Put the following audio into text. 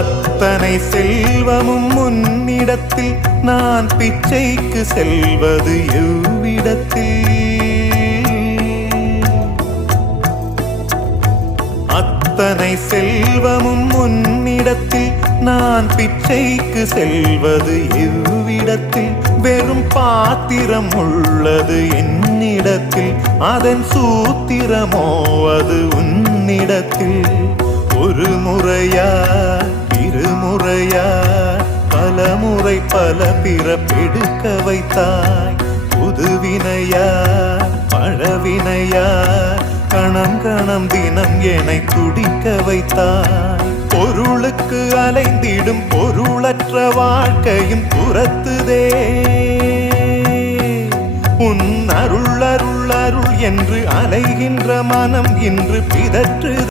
அத்தனை செல்வமும் முன்னிடத்தில் நான் பிச்சைக்கு செல்வது எவ்விடத்தில்? அத்தனை செல்வமும் முன்னிடத்தில் நான் பிச்சைக்கு செல்வது எவ்விடத்தில்? வெறும் பாத்திரம் உள்ளது என்னிடத்தில், அதன் சூத்திரமோ அது உன்னிடத்தில். ஒரு முறையா இருமுறையா பலமுறை பல பிறப்பெடுக்க வைத்தாய். புதுவினையா பழவினையா கணம் கணம் தினம் என்னை துடிக்க வைத்தாய். பொருளுக்கு அலைந்திடும் பொருளற்ற வாழ்க்கையும் துரத்துதே. உன் அருள் அருள் அருள் என்று அலைகின்ற மனம் இன்று பிதற்று.